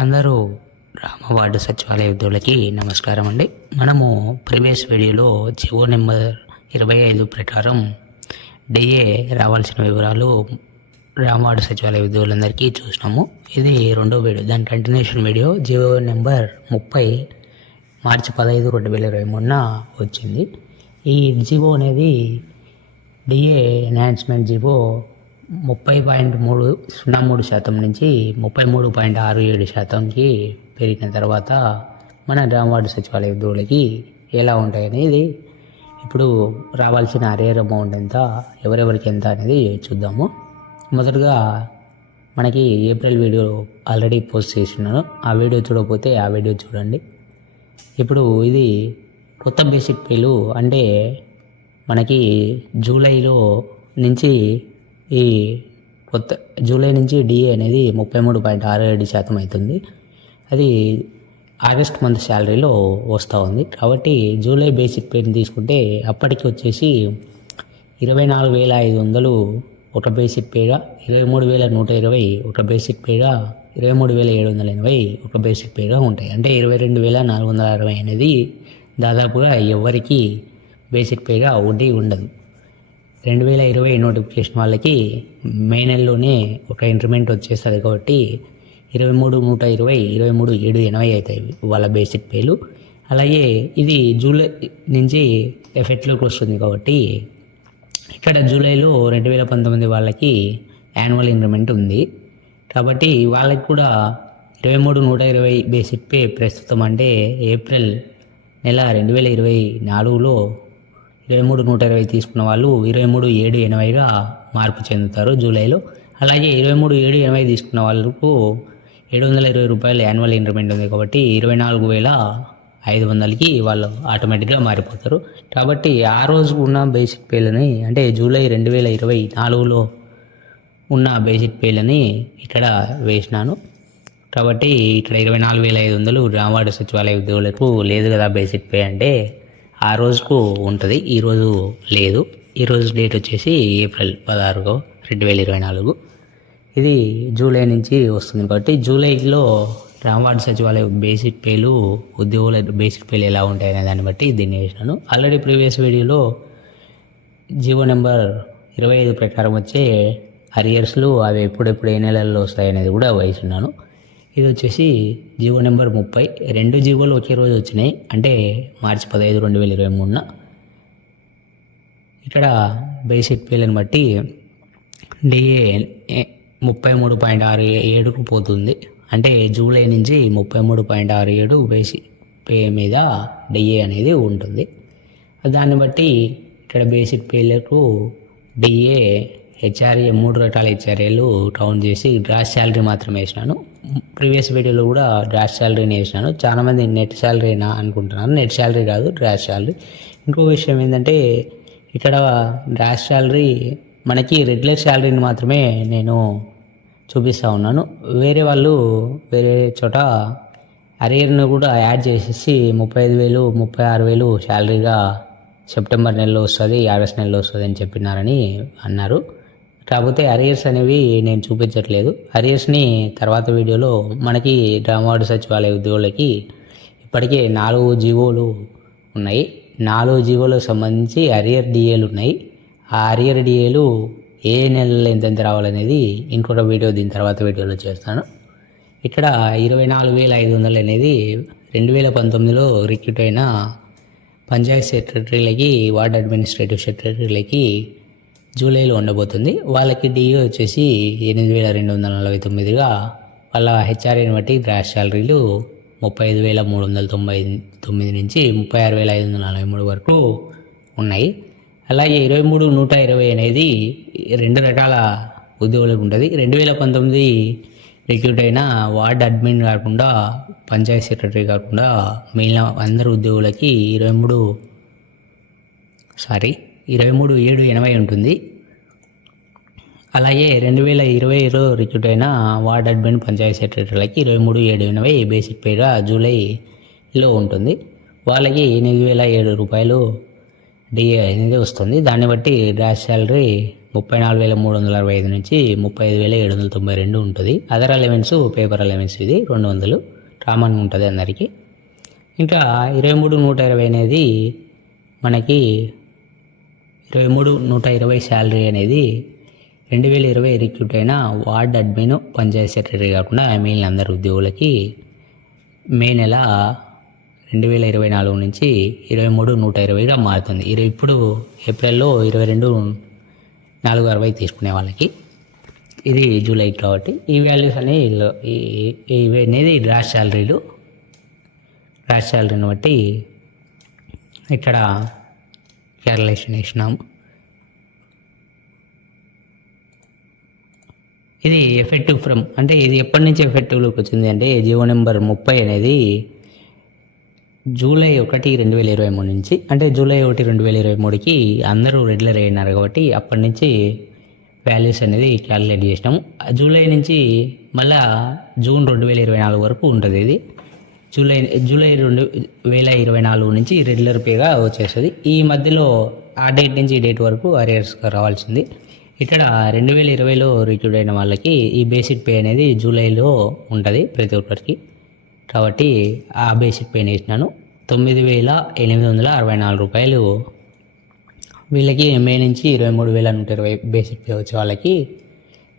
అందరూ రామవార్డు సచివాలయ ఉద్యోగులకి నమస్కారం అండి. మనము ప్రీవియస్ వీడియోలో జివో నెంబర్ ఇరవై ఐదు ప్రకారం డిఏ రావాల్సిన వివరాలు రామవార్డు సచివాలయ ఉద్యోగులందరికీ చూసినాము. ఇది రెండో వీడియో. దాని కంటిన్యూషన్ వీడియో జివో నెంబర్ ముప్పై మార్చి పదహైదు రెండు వేల ఇరవై మూడున వచ్చింది. ఈ జివో అనేది డిఏ ఎన్హాన్స్మెంట్ జీవో ముప్పై పాయింట్ మూడు సున్నా మూడు శాతం నుంచి ముప్పై మూడు పాయింట్ ఆరు ఏడు శాతంకి పెరిగిన తర్వాత మన రామవాడ సచివాలయ ఉద్యోగులకి ఎలా ఉంటాయి అనేది ఇప్పుడు రావాల్సిన అరేర్ అమౌంట్ ఎంత ఎవరెవరికి ఎంత అనేది చూద్దాము. మొదటగా మనకి ఏప్రిల్ వీడియో ఆల్రెడీ పోస్ట్ చేసినాను ఆ వీడియో చూడకపోతే ఆ వీడియో చూడండి. ఇప్పుడు ఇది కొత్త బేసిక్ పేలు అంటే మనకి జూలైలో నుంచి ఈ కొత్త జూలై నుంచి డిఏ అనేది ముప్పై మూడు పాయింట్ ఆరు ఏడు శాతం అవుతుంది. అది ఆగస్ట్ మంత్ శాలరీలో వస్తూ ఉంది. కాబట్టి జూలై బేసిక్ పేని తీసుకుంటే అప్పటికి వచ్చేసి ఇరవై నాలుగు వేల ఐదు వందలు ఒక బేసిక్ పేగా ఇరవై మూడు వేల నూట ఇరవై ఒక బేసిక్ పేగా ఇరవై మూడు వేల ఏడు వందల ఎనభై ఒక బేసిక్ పేగా ఉంటాయి. అంటే ఇరవై రెండు వేల నాలుగు వందల అరవై అనేది దాదాపుగా ఎవరికి బేసిక్ పేగా వడ్డీ ఉండదు. రెండు వేల ఇరవై నోటిఫికేషన్ వాళ్ళకి మే నెలలోనే ఒక ఇంక్రిమెంట్ వచ్చేస్తుంది కాబట్టి ఇరవై మూడు నూట ఇరవై ఇరవై మూడు ఏడు ఎనభై అవుతాయి వాళ్ళ బేసిక్ పేలు. అలాగే ఇది జూలై నుంచి ఎఫెక్ట్లోకి వస్తుంది కాబట్టి ఇక్కడ జూలైలో రెండు వేల పంతొమ్మిది వాళ్ళకి యాన్యువల్ ఇంక్రిమెంట్ ఉంది. కాబట్టి వాళ్ళకి కూడా ఇరవై మూడు నూట ఇరవై బేసిక్ పే ప్రస్తుతం అంటే ఏప్రిల్ నెల రెండు వేల ఇరవై నాలుగులో ఇరవై మూడు నూట ఇరవై తీసుకున్న వాళ్ళు ఇరవై మూడు ఏడు ఎనభైగా మార్పు చెందుతారు జూలైలో. అలాగే ఇరవై మూడు ఏడు ఎనభై తీసుకున్న వాళ్ళకు ఏడు వందల ఇరవై రూపాయలు యాన్యువల్ ఇంక్రిమెంట్ ఉంది కాబట్టి ఇరవై నాలుగు వేల ఐదు వందలకి వాళ్ళు ఆటోమేటిక్గా మారిపోతారు. కాబట్టి ఆ రోజు ఉన్న బేసిక్ పేలని అంటే జూలై రెండు వేల ఇరవై నాలుగులో ఉన్న బేసిక్ పేలని ఇక్కడ వేసినాను. కాబట్టి ఇక్కడ ఇరవై నాలుగు వేల ఐదు వందలు గ్రామవాడ సచివాలయ ఉద్యోగులకు లేదు కదా బేసిక్ పే అంటే. ఆ రోజుకు ఉంటుంది ఈరోజు లేదు. ఈరోజు డేట్ వచ్చేసి ఏప్రిల్ పదహారుగో రెండు వేల ఇరవై నాలుగు. ఇది జూలై నుంచి వస్తుంది కాబట్టి జూలైలో రామవార్డు సచివాలయ బేసిక్ పేలు ఉద్యోగుల బేసిక్ పేలు ఎలా ఉంటాయనే దాన్ని బట్టి దీన్ని వేసినాను. ఆల్రెడీ ప్రీవియస్ వీడియోలో జీవో నెంబర్ ఇరవై ఐదు ప్రకారం వచ్చే అరియర్స్లు అవి ఎప్పుడెప్పుడు ఏ నెలల్లో వస్తాయనేది కూడా వేసున్నాను. ఇది వచ్చేసి జీవో నెంబర్ ముప్పై. రెండు జీవోలు ఒకే రోజు వచ్చినాయి. అంటే మార్చి పదహైదు రెండు వేల ఇరవై మూడున. ఇక్కడ బేసిక్ పేలను బట్టి డిఏ ముప్పై మూడు పాయింట్ ఆరు ఏడుకు పోతుంది. అంటే జూలై నుంచి ముప్పై మూడు పాయింట్ ఆరు ఏడు బేసిక్ పే మీద డిఏ అనేది ఉంటుంది. దాన్ని బట్టి ఇక్కడ బేసిక్ పేలకు డిఏ హెచ్ఆర్ఏ మూడు రకాల హెచ్ఆర్ఏలు కౌంట్ చేసి గ్రాస్ శాలరీ మాత్రమే వేసినాను. ప్రీవియస్ వీడియోలో కూడా గ్రాస్ శాలరీని వేసినాను చాలామంది నెట్ శాలరీనా అనుకుంటున్నాను నెట్ శాలరీ కాదు డ్రాష్ శాలరీ. ఇంకో విషయం ఏంటంటే ఇక్కడ డ్రాష్ శాలరీ మనకి రెగ్యులర్ శాలరీని మాత్రమే నేను చూపిస్తూ ఉన్నాను. వేరే వాళ్ళు వేరే చోట అరియర్ను కూడా యాడ్ చేసేసి ముప్పై ఐదు వేలు ముప్పై ఆరు వేలు శాలరీగా సెప్టెంబర్ నెలలో వస్తుంది ఆగస్ట్ నెలలో వస్తుంది అని చెప్పినారని అన్నారు. కాకపోతే అరియర్స్ అనేవి నేను చూపించట్లేదు. అరియర్స్ని తర్వాత వీడియోలో మనకి డ్రామాడు సచివాలయ ఉద్యోగులకి ఇప్పటికే నాలుగు జీవోలు ఉన్నాయి. నాలుగు జీవోలకు సంబంధించి అరియర్ డిఏలు ఉన్నాయి. ఆ అరియర్ డిఏలు ఏ నెలలో ఎంతెంత రావాలనేది ఇంకొక వీడియో దీని తర్వాత వీడియోలో చేస్తాను. ఇక్కడ ఇరవై నాలుగు వేల ఐదు వందలు అనేది రెండు వేల పంతొమ్మిదిలో రిక్రూట్ అయిన పంచాయత్ సెక్రటరీలకి వార్డ్ అడ్మినిస్ట్రేటివ్ సెక్రటరీలకి జూలైలో ఉండబోతుంది. వాళ్ళకి డిఏ వచ్చేసి ఎనిమిది వేల రెండు వందల నలభై తొమ్మిదిగా వాళ్ళ హెచ్ఆర్ఏని బట్టి గ్రాస్ శాలరీలు ముప్పై ఐదు వేల మూడు వందల తొంభై తొమ్మిది నుంచి ముప్పై ఆరు వేల ఐదు వందల నలభై మూడు వరకు ఉన్నాయి. అలాగే ఇరవై మూడు నూట ఇరవై అనేది రెండు రకాల ఉద్యోగులకు ఉంటుంది. రెండు వేల పంతొమ్మిది రిక్రూట్ అయిన వార్డ్ అడ్మిన్ కాకుండా పంచాయత్ సెక్రటరీ కాకుండా మిగిలిన అందరు ఉద్యోగులకి ఇరవై మూడు సారీ ఇరవై మూడు ఏడు ఎనభై ఉంటుంది. అలాగే రెండు వేల ఇరవైలో రిక్రూట్ అయిన వార్డ్ అడ్మిన్ పంచాయత్ సెక్రటరీలకి ఇరవై మూడు ఏడు ఎనభై బేసిక్ పేరు జూలైలో ఉంటుంది. వాళ్ళకి ఎనిమిది వేల ఏడు రూపాయలు డిఏ అనేది వస్తుంది. దాన్ని బట్టి గ్రాస్ శాలరీ ముప్పై నాలుగు వేల మూడు వందల అరవై ఐదు నుంచి ముప్పై ఐదు వేల ఏడు వందల తొంభై రెండు ఉంటుంది. అదర్ అలవెన్స్ పేపర్ అలవెన్స్ ఇది రెండు వందలు. కామన్ ఉంటుంది అందరికీ. ఇంకా ఇరవై మూడు నూట ఇరవై అనేది మనకి ఇరవై మూడు నూట ఇరవై శాలరీ అనేది రెండు వేల ఇరవై రిక్రూట్ అయిన వార్డ్ అడ్మిన్ పంచాయత్ సెక్రటరీ కాకుండా మిగిలిన అందరు ఉద్యోగులకి మే నెల రెండు వేల ఇరవై నాలుగు నుంచి ఇరవై మూడు నూట ఇరవైగా మారుతుంది. ఇరవై ఇప్పుడు ఏప్రిల్లో ఇరవై రెండు నాలుగు అరవై తీసుకునే వాళ్ళకి. ఇది జూలై కాబట్టి ఈ వాల్యూస్ అనేవి ఈ- ఇవి అనేది గ్రాస్ శాలరీలు. గ్రాస్ శాలరీని బట్టి ఇక్కడ క్యాలిక్యులేషన్ వేసినాము ఇది ఎఫెక్టివ్ ఫ్రమ్ అంటే ఇది ఎప్పటి నుంచి ఎఫెక్టివ్లోకి వచ్చింది అంటే జీవో నెంబర్ ముప్పై అనేది జూలై ఒకటి రెండు వేల ఇరవై మూడు నుంచి అంటే జూలై ఒకటి రెండు వేల ఇరవై మూడుకి అందరూ రెగ్యులర్ అయినారు కాబట్టి అప్పటి నుంచి వాల్యూస్ అనేది క్యాలిక్యులేట్ చేసినాము. జూలై నుంచి మళ్ళా జూన్ రెండు వేల ఇరవై నాలుగు వరకు ఉంటుంది ఇది. జూలై జూలై రెండు వేల ఇరవై నాలుగు నుంచి రెగ్యులర్ పేగా వచ్చేస్తుంది. ఈ మధ్యలో ఆ డేట్ నుంచి ఈ డేట్ వరకు అరియర్స్గా రావాల్సింది. ఇక్కడ రెండు వేల ఇరవైలో రిక్రూట్ అయిన వాళ్ళకి ఈ బేసిక్ పే అనేది జూలైలో ఉంటుంది ప్రతి ఒక్కరికి. కాబట్టి ఆ బేసిక్ పే వేసినాను తొమ్మిది వేల ఎనిమిది వందల అరవై నాలుగు రూపాయలు వీళ్ళకి మే నుంచి ఇరవై మూడు వేల నూట ఇరవై బేసిక్ పే వచ్చే వాళ్ళకి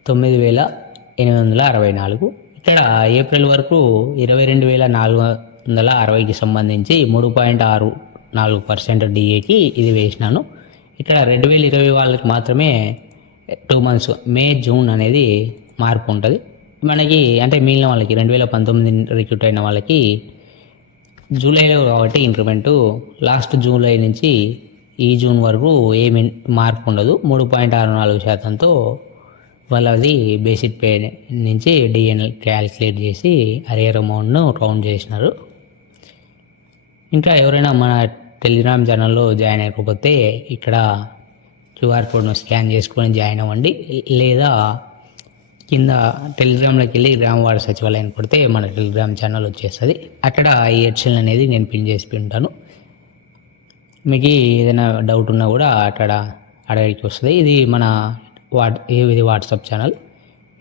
తొమ్మిది వేల ఎనిమిది వందల అరవై నాలుగు. ఇక్కడ ఏప్రిల్ వరకు ఇరవై రెండు వేల నాలుగు వందల అరవైకి సంబంధించి మూడు పాయింట్ ఆరు నాలుగు పర్సెంట్ డిఏకి ఇది వేసినాను. ఇక్కడ రెండు వేల ఇరవై వాళ్ళకి మాత్రమే టూ మంత్స్ మే జూన్ అనేది మార్పు ఉంటుంది. మనకి అంటే మిగిలిన వాళ్ళకి రెండు వేల పంతొమ్మిది రిక్రూట్ అయిన వాళ్ళకి జూలైలో కాబట్టి ఇంక్రిమెంటు లాస్ట్ జూలై నుంచి ఈ జూన్ వరకు ఏమి మార్పు ఉండదు. మూడు పాయింట్ ఆరు నాలుగు శాతంతో వాళ్ళది బేసిక్ పే నుంచి డిఎన్ఎల్ క్యాలిక్యులేట్ చేసి అరియర్ అమౌంట్ను కౌంట్ చేసినారు. ఇంకా ఎవరైనా మన టెలిగ్రామ్ ఛానల్లో జాయిన్ అయిపోతే ఇక్కడ క్యూఆర్ కోడ్ను స్కాన్ చేసుకొని జాయిన్ అవ్వండి. లేదా కింద టెలిగ్రామ్లోకి వెళ్ళి గ్రామ వార్డు సచివాలయం కొడితే మన టెలిగ్రామ్ ఛానల్ వచ్చేస్తుంది. అక్కడ ఈ హెడ్సెల్ అనేది నేను పిన్ చేసి ఉంటాను మీకు ఏదైనా డౌట్ ఉన్నా కూడా అక్కడ అడగడానికి వస్తుంది. ఇది మన వాట్ ఇది వాట్సాప్ ఛానల్.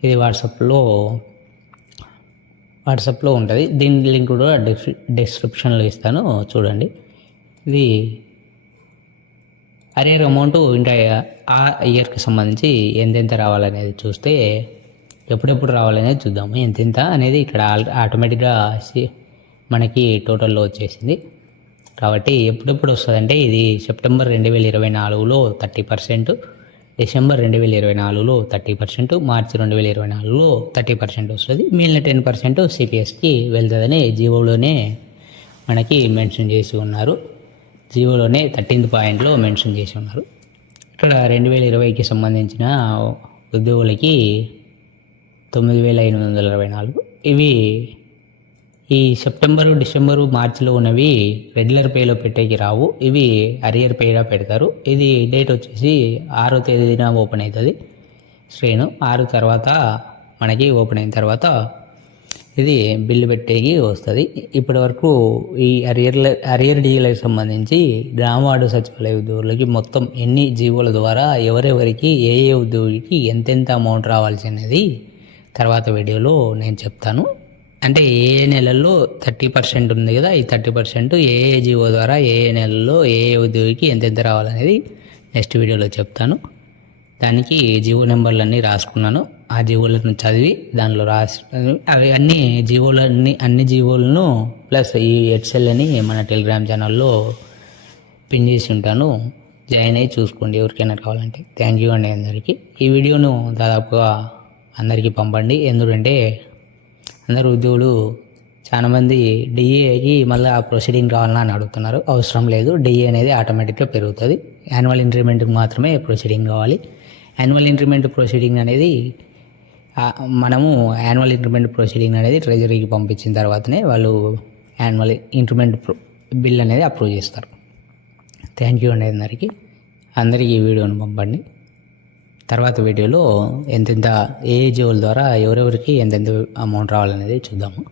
ఇది వాట్సాప్లో వాట్సాప్లో ఉంటుంది. దీని లింక్ కూడా డిస్క్రిప్షన్లో ఇస్తాను. చూడండి. ఇది అరియర్ అమౌంట్ ఇంకా ఆ ఇయర్కి సంబంధించి ఎంతెంత రావాలనేది చూస్తే ఎప్పుడెప్పుడు రావాలనేది చూద్దాము. ఎంతెంత అనేది ఇక్కడ ఆల్- ఆటోమేటిక్గా మనకి టోటల్లో వచ్చేసింది. కాబట్టి ఎప్పుడెప్పుడు వస్తుందంటే ఇది సెప్టెంబర్ రెండు వేల ఇరవై నాలుగులో థర్టీ పర్సెంట్ డిసెంబర్ రెండు వేల ఇరవై నాలుగులో థర్టీ పర్సెంట్ మార్చి రెండు వేల ఇరవై నాలుగులో థర్టీ పర్సెంట్ వస్తుంది. మిగిలిన టెన్ పర్సెంట్ సిపిఎస్కి వెళ్తుందని జీవోలోనే మనకి మెన్షన్ చేసి ఉన్నారు. జీవోలోనే థర్టీన్త్ పాయింట్లో మెన్షన్ చేసి ఉన్నారు. ఇక్కడ రెండు వేల ఇరవైకి సంబంధించిన ఉద్యోగులకి తొమ్మిది వేల ఎనిమిది వందల అరవై నాలుగు. ఇవి ఈ సెప్టెంబరు డిసెంబరు మార్చిలో ఉన్నవి రెగ్యులర్ పేలో పెట్టేకి రావు. ఇవి అరియర్ పేగా పెడతారు. ఇది డేట్ వచ్చేసి ఆరో తేదీన ఓపెన్ అవుతుంది. శ్రేణు ఆరు తర్వాత మనకి ఓపెన్ అయిన తర్వాత ఇది బిల్లు పెట్టేకి వస్తుంది. ఇప్పటి వరకు ఈ అరియర్ అరియర్ డీలకు సంబంధించి గ్రామవార్డు సచివాలయ ఉద్యోగులకి మొత్తం ఎన్ని జీవోల ద్వారా ఎవరెవరికి ఏ ఏ ఉద్యోగికి ఎంతెంత అమౌంట్ రావాల్సినది తర్వాత వీడియోలో నేను చెప్తాను. అంటే ఏ ఏ నెలల్లో థర్టీ పర్సెంట్ ఉంది కదా ఈ thirty percent A A GO ద్వారా ఏ ఏ నెలల్లో ఏ ఏ ఉద్యోగికి ఎంతెంత రావాలనేది నెక్స్ట్ వీడియోలో చెప్తాను. దానికి జీవో నెంబర్లన్నీ రాసుకున్నాను. ఆ జీవోలను చదివి దానిలో రాసి అవి అన్ని జీవోలన్నీ అన్ని జీవోలను ప్లస్ ఈ ఎడ్సెల్ అని మన టెలిగ్రామ్ ఛానల్లో పిన్ చేసి ఉంటాను. జాయిన్ అయ్యి చూసుకోండి ఎవరికైనా కావాలంటే. థ్యాంక్ యూ అండి అందరికీ. ఈ వీడియోను దాదాపుగా అందరికీ పంపండి. ఎందుకంటే అందరు ఉద్యోగులు చాలామంది డిఏకి మళ్ళీ ఆ ప్రొసీడింగ్ కావాలని అని అడుగుతున్నారు. అవసరం లేదు. డిఏ అనేది ఆటోమేటిక్గా పెరుగుతుంది. యాన్యువల్ ఇంక్రిమెంట్కి మాత్రమే ప్రొసీడింగ్ కావాలి. యాన్యువల్ ఇంక్రిమెంట్ ప్రొసీడింగ్ అనేది మనము యాన్యువల్ ఇంక్రిమెంట్ ప్రొసీడింగ్ అనేది ట్రెజరీకి పంపించిన తర్వాతనే వాళ్ళు యాన్యువల్ ఇంక్రిమెంట్ బిల్ అనేది అప్రూవ్ చేస్తారు. థ్యాంక్ యూ అండి అందరికీ. అందరికీ ఈ వీడియోని పంపండి. తర్వాత వీడియోలో ఎంతెంత ఏ జీవుల ద్వారా ఎవరెవరికి ఎంతెంత అమౌంట్ రావాలనేది చూద్దాము.